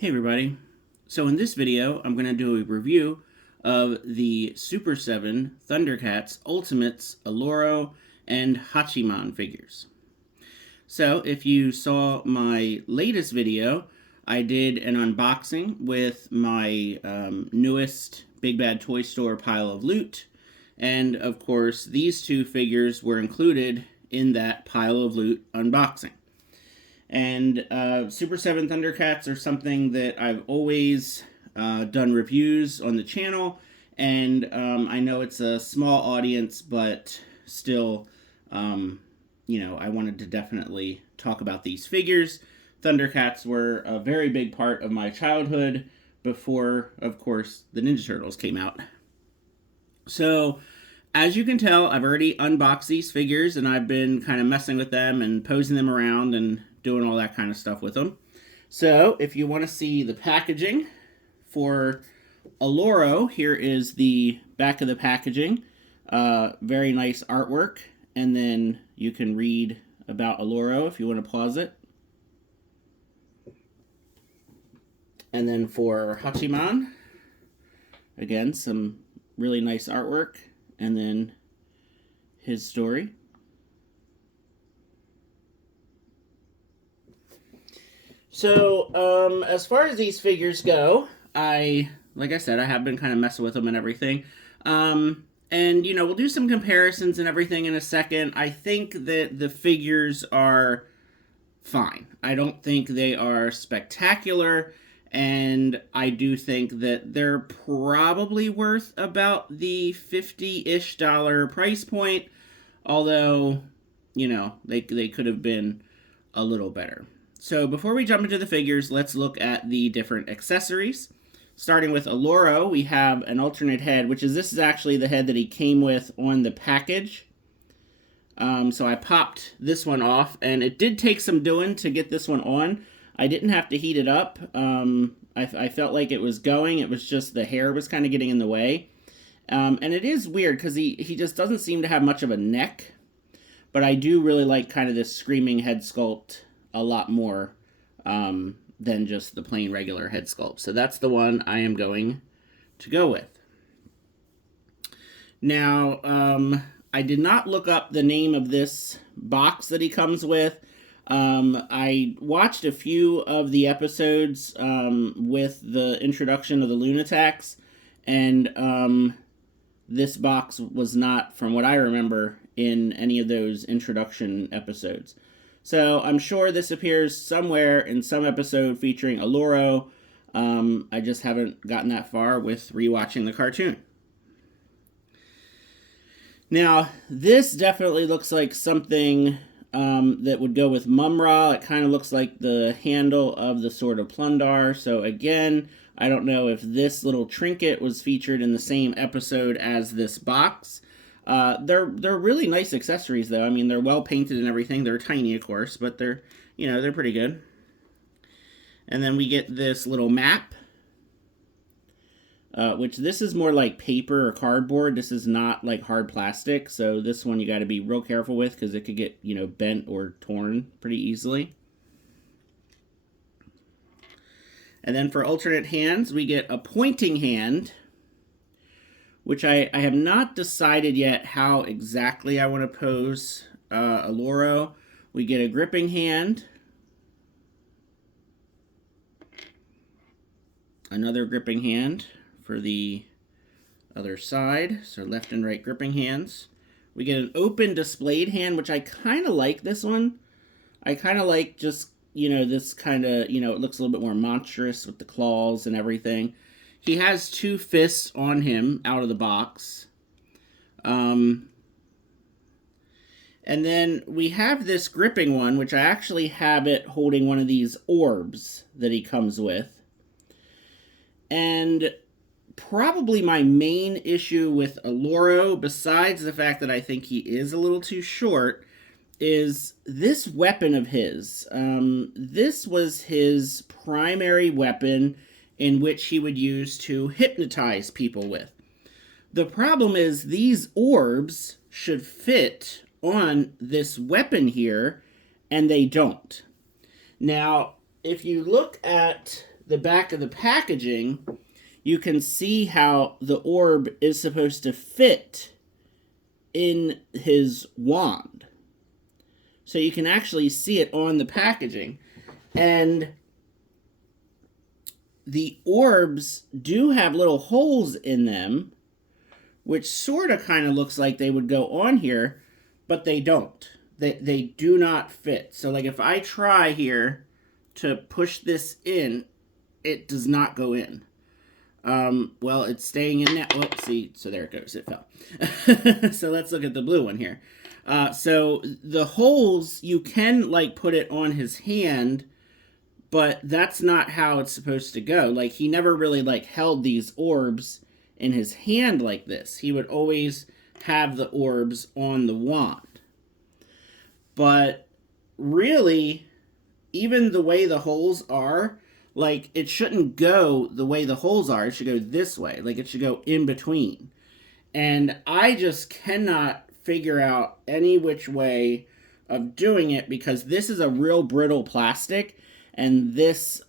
Hey everybody, so in this video I'm going to do a review of the Super7 Thundercats Ultimates Alluro and Hachiman figures. So if you saw my latest video, I did an unboxing with my newest Big Bad Toy Store pile of loot, and of course these two figures were included in that pile of loot unboxing. And Super7 Thundercats are something that I've always done reviews on the channel, and I know it's a small audience, but still, I wanted to definitely talk about these figures. Thundercats were a very big part of my childhood before, of course, the Ninja Turtles came out. So, as you can tell, I've already unboxed these figures, and I've been kind of messing with them and posing them around and doing all that kind of stuff with them. So if you want to see the packaging for Alluro, here is the back of the packaging. Very nice artwork, and then you can read about Alluro if you want to pause it. And then for Hachiman, again, some really nice artwork, and then his story. So, as far as these figures go, like I said, I have been kind of messing with them and everything. And, we'll do some comparisons and everything in a second. I think that the figures are fine. I don't think they are spectacular, and I do think that they're probably worth about the $50-ish price point, although, they could have been a little better. So before we jump into the figures, let's look at the different accessories. Starting with Alluro, we have an alternate head, this is actually the head that he came with on the package. So I popped this one off, and it did take some doing to get this one on. I didn't have to heat it up. I felt like it was going. It was just the hair was kind of getting in the way. And it is weird because he just doesn't seem to have much of a neck. But I do really like kind of this screaming head sculpt a lot more than just the plain regular head sculpt. So that's the one I am going to go with. Now, I did not look up the name of this box that he comes with. I watched a few of the episodes with the introduction of the Lunatics, and this box was not, from what I remember, in any of those introduction episodes. So I'm sure this appears somewhere in some episode featuring Alluro. I just haven't gotten that far with rewatching the cartoon. Now, this definitely looks like something that would go with Mumra. It kind of looks like the handle of the Sword of Plundar. So again, I don't know if this little trinket was featured in the same episode as this box. They're really nice accessories, though. I mean, they're well painted and everything. They're tiny, of course, but they're pretty good. And then we get this little map, which this is more like paper or cardboard. This is not like hard plastic, so this one you got to be real careful with because it could get, bent or torn pretty easily. And then for alternate hands, we get a pointing hand, which I have not decided yet how exactly I want to pose Alluro. We get a gripping hand, another gripping hand for the other side, so left and right gripping hands. We get an open displayed hand, which I kind of like this one. I kind of like just, this kind of, it looks a little bit more monstrous with the claws and everything. He has two fists on him out of the box. And then we have this gripping one, which I actually have it holding one of these orbs that he comes with. And probably my main issue with Alluro, besides the fact that I think he is a little too short, is this weapon of his. This was his primary weapon in which he would use to hypnotize people with. The problem is these orbs should fit on this weapon here, and they don't. Now, if you look at the back of the packaging, you can see how the orb is supposed to fit in his wand. So you can actually see it on the packaging. And the orbs do have little holes in them, which sort of kind of looks like they would go on here, but they don't. They do not fit. So like if I try here to push this in, it does not go in. Well, it's staying in now. Oh, see, so there it goes. It fell. So let's look at the blue one here. So the holes, you can like put it on his hand, but that's not how it's supposed to go. Like he never really like held these orbs in his hand like this. He would always have the orbs on the wand. But really, even the way the holes are, like, it shouldn't go the way the holes are. It should go this way. Like, it should go in between. And I just cannot figure out any which way of doing it because this is a real brittle plastic, and this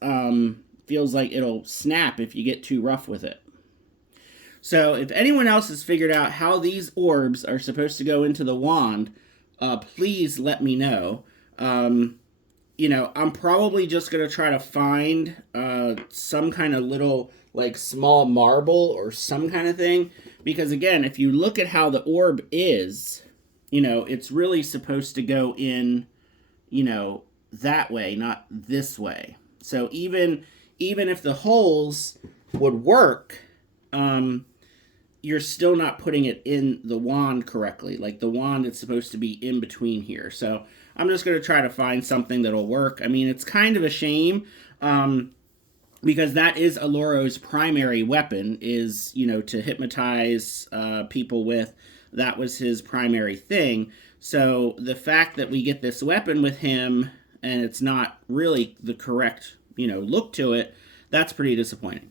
feels like it'll snap if you get too rough with it. So if anyone else has figured out how these orbs are supposed to go into the wand, please let me know. You know, I'm probably just going to try to find some kind of little, like, small marble or some kind of thing. Because, again, if you look at how the orb is, you know, it's really supposed to go in, you know, that way, not this way. So even if the holes would work, you're still not putting it in the wand correctly. Like, the wand is supposed to be in between here. So I'm just going to try to find something that'll work. I mean, it's kind of a shame because that is Alluro's primary weapon is, you know, to hypnotize people with. That was his primary thing. So the fact that we get this weapon with him and it's not really the correct, you know, look to it, that's pretty disappointing.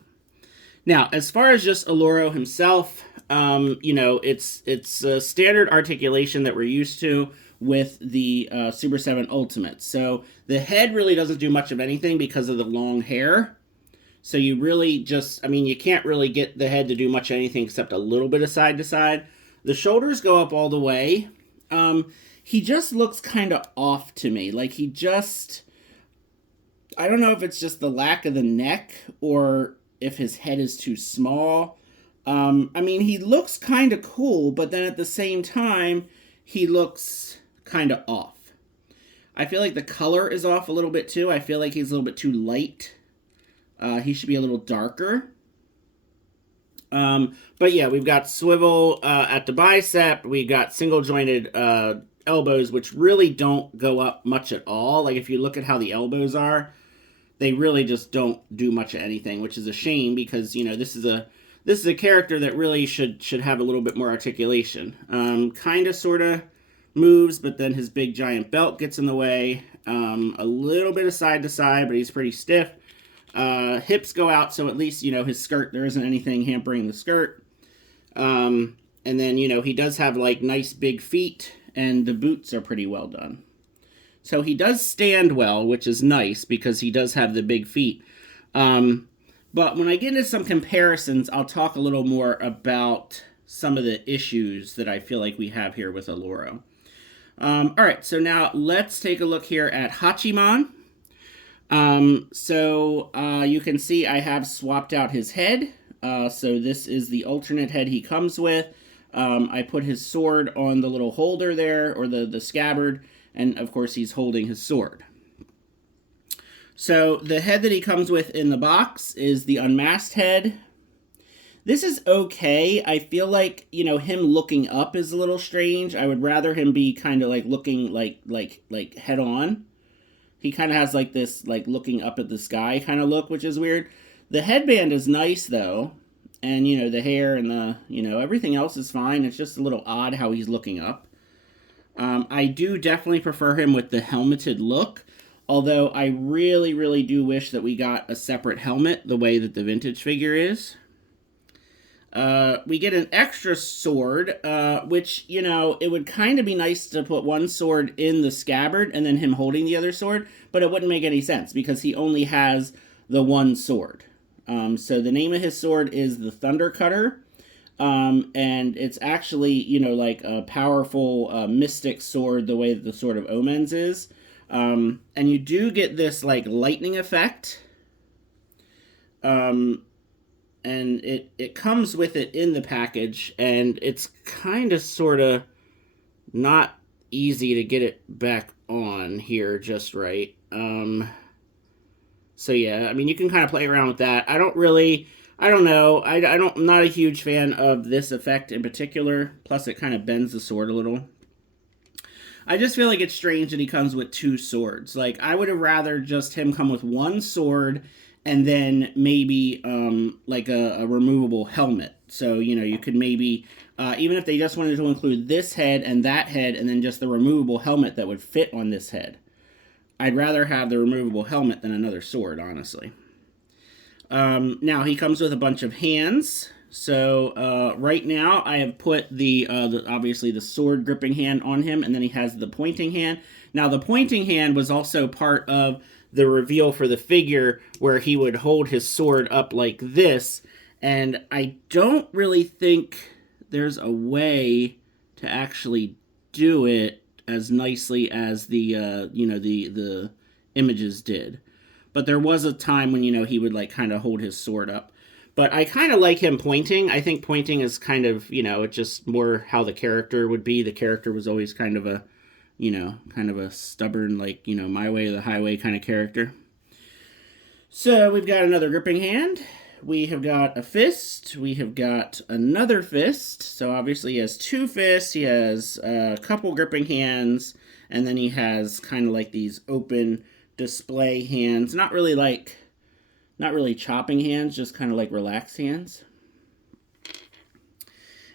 Now, as far as just Alluro himself, you know, it's a standard articulation that we're used to with the Super7 Ultimates. So the head really doesn't do much of anything because of the long hair. So you really just, I mean, you can't really get the head to do much of anything except a little bit of side to side. The shoulders go up all the way. He just looks kind of off to me. Like he just, I don't know if it's just the lack of the neck or if his head is too small. I mean, he looks kind of cool, but then at the same time, he looks kind of off. I feel like the color is off a little bit too. I feel like he's a little bit too light. He should be a little darker. But yeah, we've got swivel at the bicep. We got single jointed elbows, which really don't go up much at all. Like if you look at how the elbows are, they really just don't do much of anything, which is a shame because, you know, this is a character that really should have a little bit more articulation. Kind of, sort of moves, but then his big giant belt gets in the way. A little bit of side to side, but he's pretty stiff. Hips go out, so at least, you know, his skirt, there isn't anything hampering the skirt. And then, you know, he does have, like, nice big feet, and the boots are pretty well done. So he does stand well, which is nice, because he does have the big feet. But when I get into some comparisons, I'll talk a little more about some of the issues that I feel like we have here with Alluro. All right, so now let's take a look here at Hachiman. You can see I have swapped out his head. So this is the alternate head he comes with. I put his sword on the little holder there, or the scabbard, and of course he's holding his sword. So the head that he comes with in the box is the unmasked head. This is okay. I feel like, you know, him looking up is a little strange. I would rather him be kind of like looking like head on. He kind of has like this like looking up at the sky kind of look, which is weird. The headband is nice though. And, you know, the hair and the, you know, everything else is fine. It's just a little odd how he's looking up. I do definitely prefer him with the helmeted look. Although I really, really do wish that we got a separate helmet the way that the vintage figure is. We get an extra sword, which, you know, it would kind of be nice to put one sword in the scabbard and then him holding the other sword, but it wouldn't make any sense because he only has the one sword. So the name of his sword is the Thunder Cutter. And it's actually, you know, like a powerful mystic sword, the way that the Sword of Omens is. And you do get this like lightning effect. And it comes with it in the package, and it's kind of sort of not easy to get it back on here just right. So yeah, I mean, you can kind of play around with that. I don't know. I'm not a huge fan of this effect in particular. Plus, it kind of bends the sword a little. I just feel like it's strange that he comes with two swords. Like, I would have rather just him come with one sword and then maybe like a removable helmet. So, you know, you could maybe, even if they just wanted to include this head and then just the removable helmet that would fit on this head. I'd rather have the removable helmet than another sword, honestly. Now, he comes with a bunch of hands. So, right now, I have put obviously the sword gripping hand on him, and then he has the pointing hand. Now, the pointing hand was also part of the reveal for the figure, where he would hold his sword up like this, and I don't really think there's a way to actually do it as nicely as the images did. But there was a time when, you know, he would like kind of hold his sword up. But I kind of like him pointing. I think pointing is kind of, you know, it's just more how the character would be. The character was always kind of a, you know, kind of a stubborn, like, you know, my way or the highway kind of character. So we've got another gripping hand. We have got a fist. We have got another fist. So obviously he has two fists. He has a couple gripping hands. And then he has kind of like these open display hands. Not really chopping hands, just kind of like relaxed hands.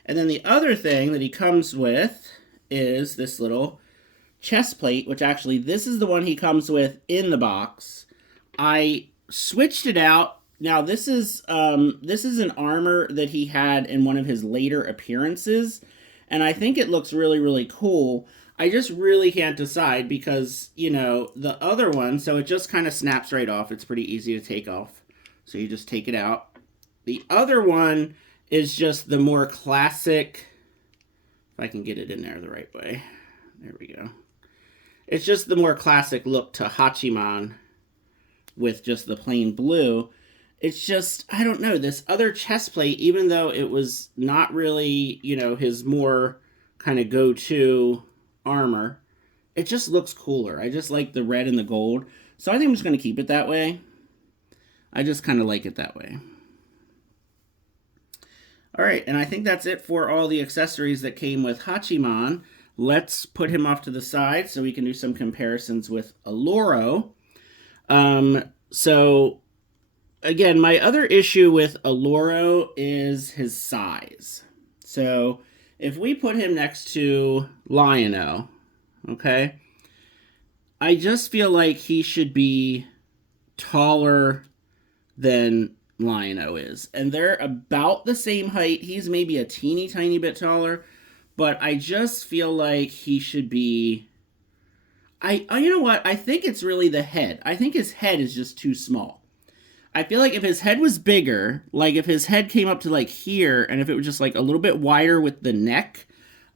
And then the other thing that he comes with is this little chest plate, which actually this is the one he comes with in the box. I switched it out. Now this is an armor that he had in one of his later appearances, and I think it looks really, really cool. I just really can't decide because, you know, the other one, so it just kind of snaps right off. It's pretty easy to take off. So you just take it out. The other one is just the more classic, if I can get it in there the right way. There we go. It's just the more classic look to Hachiman with just the plain blue. It's just, I don't know, this other chest plate, even though it was not really, you know, his more kind of go-to armor, it just looks cooler. I just like the red and the gold. So I think I'm just going to keep it that way. I just kind of like it that way. All right, and I think that's it for all the accessories that came with Hachiman. Let's put him off to the side so we can do some comparisons with Alluro. So, again, my other issue with Alluro is his size. So, if we put him next to Lion-O, okay, I just feel like he should be taller than Lion-O is. And they're about the same height. He's maybe a teeny tiny bit taller, but I just feel like he should be... you know what? I think it's really the head. I think his head is just too small. I feel like if his head was bigger, like if his head came up to like here, and if it was just like a little bit wider with the neck,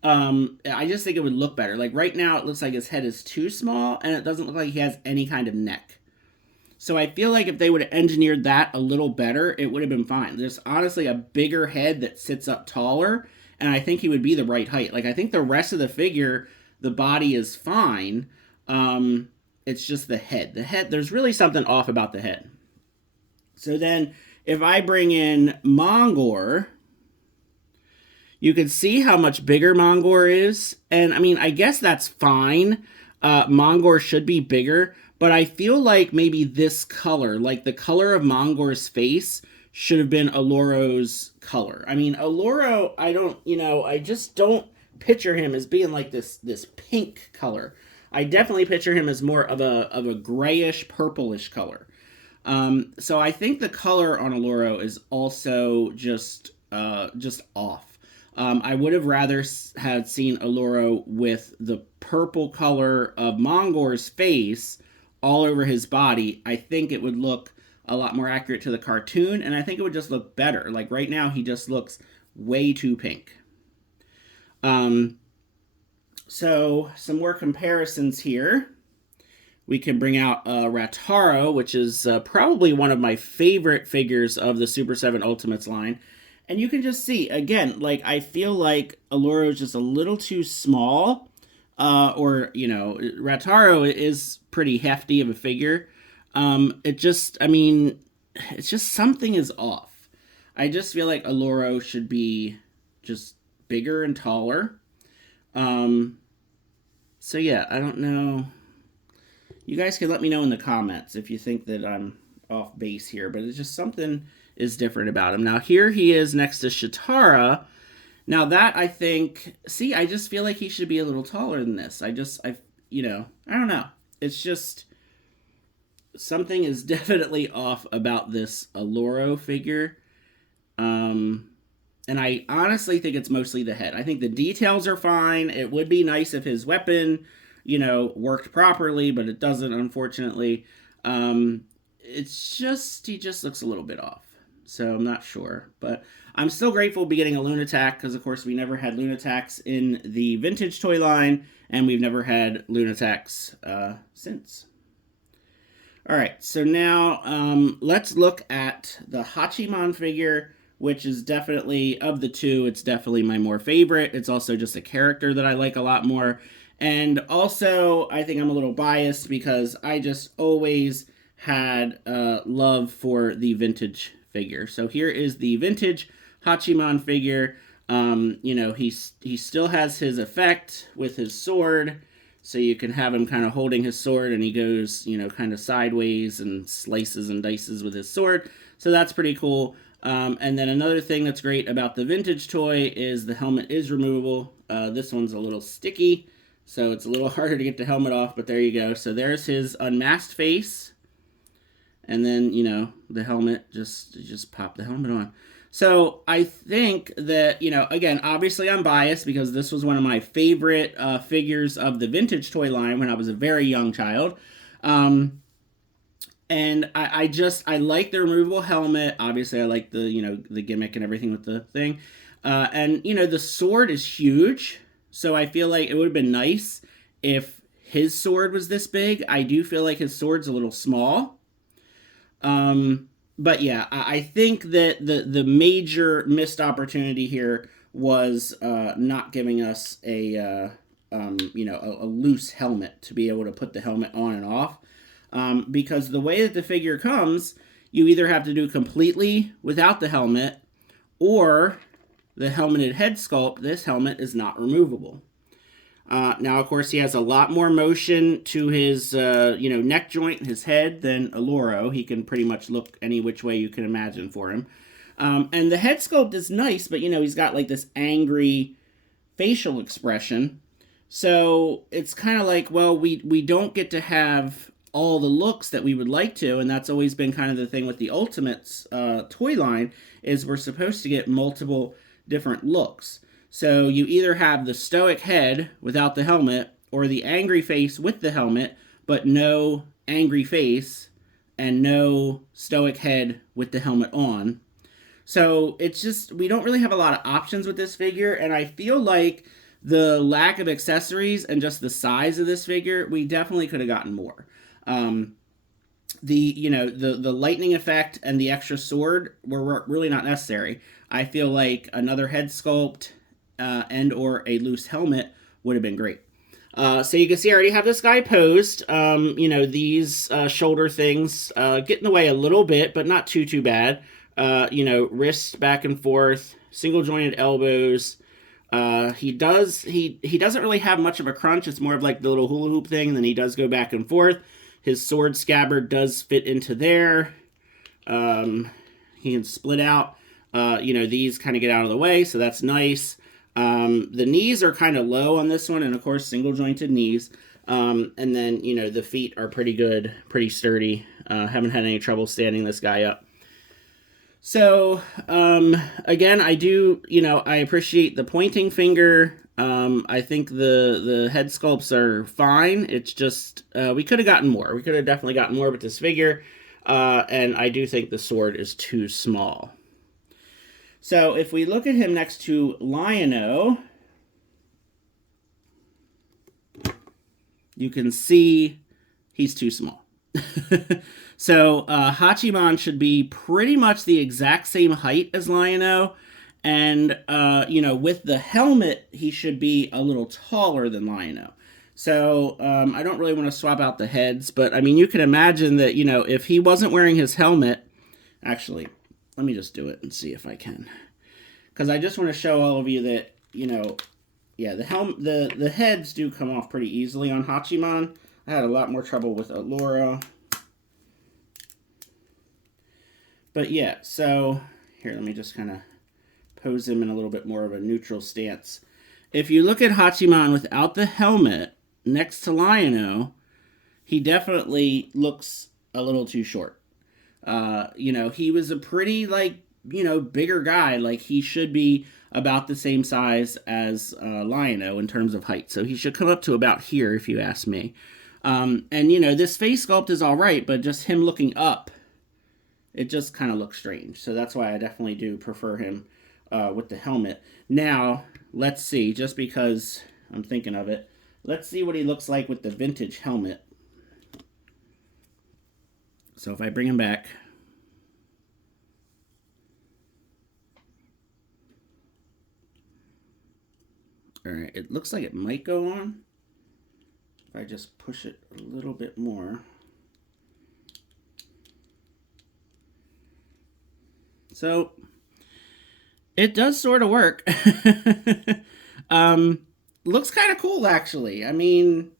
I just think it would look better. Like right now, it looks like his head is too small, and it doesn't look like he has any kind of neck. So I feel like if they would have engineered that a little better, it would have been fine. There's honestly a bigger head that sits up taller, and I think he would be the right height. Like I think the rest of the figure, the body is fine. It's just the head. The head, there's really something off about the head. So then, if I bring in Mongor, you can see how much bigger Mongor is. And, I mean, I guess that's fine. Mongor should be bigger. But I feel like maybe this color, like the color of Mongor's face, should have been Alluro's color. I mean, Alluro, I just don't picture him as being like this pink color. I definitely picture him as more of a grayish, purplish color. So I think the color on Alluro is also just off. I would have rather had seen Alluro with the purple color of Mongor's face all over his body. I think it would look a lot more accurate to the cartoon, and I think it would just look better. Like right now, he just looks way too pink. So some more comparisons here. We can bring out Rataro, which is probably one of my favorite figures of the Super 7 Ultimates line. And you can just see, again, like I feel like Alluro is just a little too small. Or, you know, Rataro is pretty hefty of a figure. It's just something is off. I just feel like Alluro should be just bigger and taller. So yeah, I don't know. You guys can let me know in the comments if you think that I'm off base here, but it's just something is different about him. Now here he is next to Shatara. Now that I think, see, I just feel like he should be a little taller than this. I don't know. It's just, something is definitely off about this Alluro figure. And I honestly think it's mostly the head. I think the details are fine. It would be nice if his weapon, you know, worked properly, but it doesn't, unfortunately. It's just, he just looks a little bit off. So I'm not sure. But I'm still grateful to be getting a Lunatac, because of course we never had Lunatacs in the vintage toy line, and we've never had Lunatacs since. Alright, so now let's look at the Hachiman figure, which is definitely, of the two, it's definitely my more favorite. It's also just a character that I like a lot more. And also, I think I'm a little biased because I just always had love for the vintage figure. So here is the vintage Hachiman figure. You know, he still has his effect with his sword. So you can have him kind of holding his sword, and he goes, you know, kind of sideways and slices and dices with his sword. So that's pretty cool. And then another thing that's great about the vintage toy is the helmet is removable. This one's a little sticky, so it's a little harder to get the helmet off, but there you go. So there's his unmasked face. And then, you know, the helmet, just pop the helmet on. So I think that, you know, again, obviously I'm biased because this was one of my favorite figures of the vintage toy line when I was a very young child. And I like the removable helmet. Obviously, I like the, you know, the gimmick and everything with the thing. And, you know, the sword is huge. So I feel like it would have been nice if his sword was this big. I do feel like his sword's a little small. But yeah, I think that the major missed opportunity here was not giving us a, you know, a loose helmet to be able to put the helmet on and off. Because the way that the figure comes, you either have to do completely without the helmet, or the helmeted head sculpt, this helmet is not removable. Now, of course, he has a lot more motion to his, you know, neck joint and his head than Alluro. He can pretty much look any which way you can imagine for him. And the head sculpt is nice, but, you know, he's got, like, this angry facial expression. So it's kind of like, well, we don't get to have all the looks that we would like to, and that's always been kind of the thing with the Ultimates toy line, is we're supposed to get multiple different looks. So you either have the stoic head without the helmet, or the angry face with the helmet, but no angry face, and no stoic head with the helmet on. So it's just, we don't really have a lot of options with this figure, and I feel like the lack of accessories and just the size of this figure, we definitely could have gotten more. You know, the lightning effect and the extra sword were really not necessary. I feel like another head sculpt and or a loose helmet would have been great. So you can see I already have this guy posed. You know, these shoulder things get in the way a little bit, but not too bad. You know, wrists back and forth, single jointed elbows. He doesn't really have much of a crunch. It's more of like the little hula hoop thing, and then he does go back and forth. His sword scabbard does fit into there. He can split out. You know, these kind of get out of the way, so that's nice. The knees are kind of low on this one, and of course, single jointed knees. And then, you know, the feet are pretty good, pretty sturdy. Haven't had any trouble standing this guy up. So, again, I do, you know, I appreciate the pointing finger. I think the head sculpts are fine. It's just, we could have gotten more. We could have definitely gotten more with this figure. And I do think the sword is too small. So if we look at him next to Lion-O, you can see he's too small. So Hachiman should be pretty much the exact same height as Lion-O. And, with the helmet, he should be a little taller than Lion-O. So I don't really want to swap out the heads. But, I mean, you can imagine that, if he wasn't wearing his helmet... Actually, let me just do it and see if I can. Because I just want to show all of you that, yeah, the heads do come off pretty easily on Hachiman. I had a lot more trouble with Alluro. But yeah, so here, let me just kind of pose him in a little bit more of a neutral stance. If you look at Hachiman without the helmet next to Lion-O, he definitely looks a little too short. He was a pretty, bigger guy. Like, he should be about the same size as Lion-O in terms of height. So he should come up to about here, if you ask me. This face sculpt is all right, but just him looking up, it just kind of looks strange. So that's why I definitely do prefer him with the helmet. Now, let's see, just because I'm thinking of it, let's see what he looks like with the vintage helmet. So if I bring him back, all right, it looks like it might go on. If I just push it a little bit more. So it does sort of work. Looks kind of cool, actually. I mean,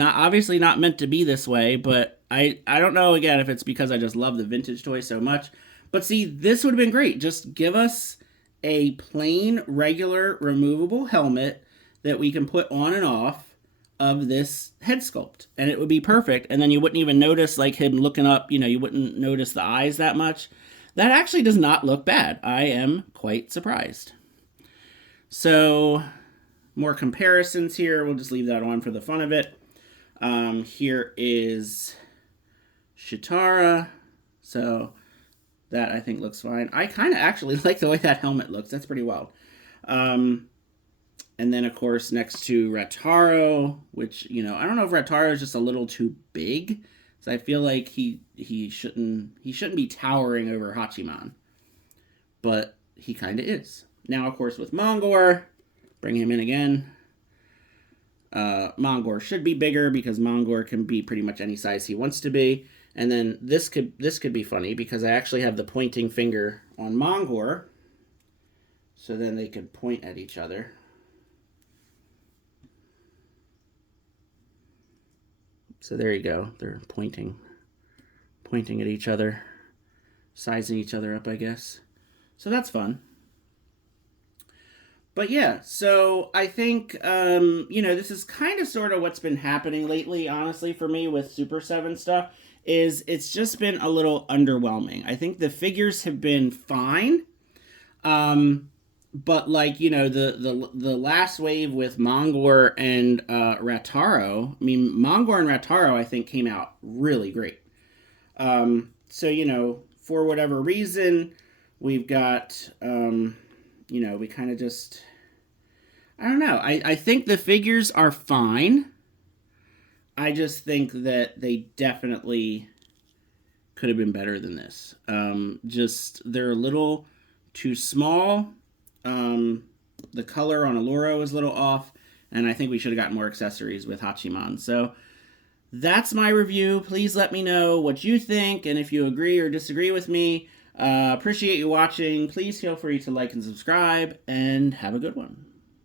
obviously not meant to be this way, but I don't know, again, if it's because I just love the vintage toy so much. But see, this would have been great. Just give us a plain, regular, removable helmet that we can put on and off of this head sculpt. And it would be perfect. And then you wouldn't even notice, like, him looking up. You wouldn't notice the eyes that much. That actually does not look bad. I am quite surprised. So, more comparisons here. We'll just leave that on for the fun of it. Here is Shitara. So, that I think looks fine. I kind of actually like the way that helmet looks. That's pretty wild. And then, of course, next to Rataro, which, I don't know if Rataro is just a little too big. So I feel like he shouldn't be towering over Hachiman. But he kind of is. Now, of course, with Mongor, bring him in again. Mongor should be bigger because Mongor can be pretty much any size he wants to be. And then this could be funny because I actually have the pointing finger on Mongor. So then they could point at each other. So there you go. They're pointing at each other, sizing each other up, I guess. So that's fun. But yeah, so I think, this is kind of sort of what's been happening lately, honestly, for me with Super 7 stuff, is it's just been a little underwhelming. I think the figures have been fine. But the last wave with Mongor and Rataro, I mean, Mongor and Rataro, I think, came out really great. For whatever reason, we've got, we kind of just, I don't know. I think the figures are fine. I just think that they definitely could have been better than this. They're a little too small. The color on Alluro is a little off, and I think we should have gotten more accessories with Hachiman. So that's my review. Please let me know what you think, and if you agree or disagree with me. Appreciate you watching. Please feel free to like and subscribe, and have a good one.